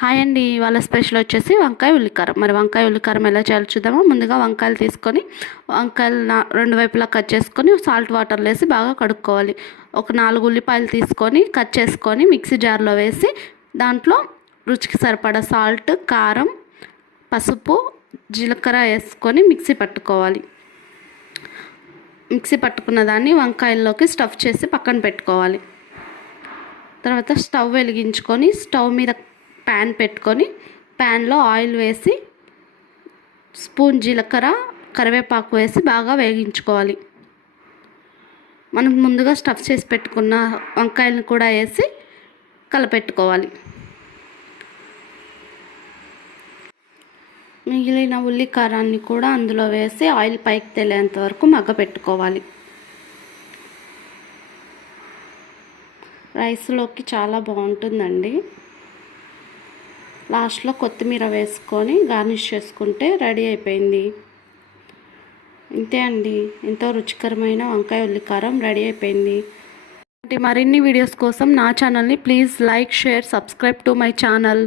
Hi అండి, ఇవాళ special వచ్చేసి వంకాయ ఉల్లికారం. మరి వంకాయ ఉల్లికారం ఎలా చేయాలో చూద్దామో. ముందుగా వంకాయలు తీసుకొని వంకాయలు రెండు వైపులా కట్ చేసుకొని సాల్ట్ వాటర్లో వేసి బాగా కడుక్కోవాలి. ఒక 4 ఉల్లిపాయలు తీసుకొని కట్ చేసుకొని మిక్సీ జార్లో వేసి దాంట్లో రుచికి సరిపడా సాల్ట్, కారం, పసుపు, జీలకర్ర వేసుకొని మిక్సీ పట్టుకోవాలి. మిక్సీ పట్టుకున్న దాన్ని వంకాయల్లోకి స్టఫ్ చేసి పక్కన పెట్టుకోవాలి. తర్వాత స్టవ్ వెలిగించుకొని స్టవ్ మీద ప్యాన్ పెట్టుకొని ప్యాన్లో ఆయిల్ వేసి స్పూన్ జీలకర్ర, కరివేపాకు వేసి బాగా వేగించుకోవాలి. మనం ముందుగా స్టఫ్ చేసి పెట్టుకున్న వంకాయలను కూడా వేసి కలపెట్టుకోవాలి. మిగిలిన ఉల్లికారాన్ని కూడా అందులో వేసి ఆయిల్ పైకి తేలేంత వరకు మగ్గపెట్టుకోవాలి. రైస్లోకి చాలా బాగుంటుందండి. లాస్ట్లో కొత్తిమీర వేసుకొని గార్నిష్ చేసుకుంటే రెడీ అయిపోయింది. ఇంతే అండి, ఎంతో రుచికరమైన వంకాయ ఉల్లికారం రెడీ అయిపోయింది. మరిన్ని వీడియోస్ కోసం నా ఛానల్ని please like, share, subscribe to my channel.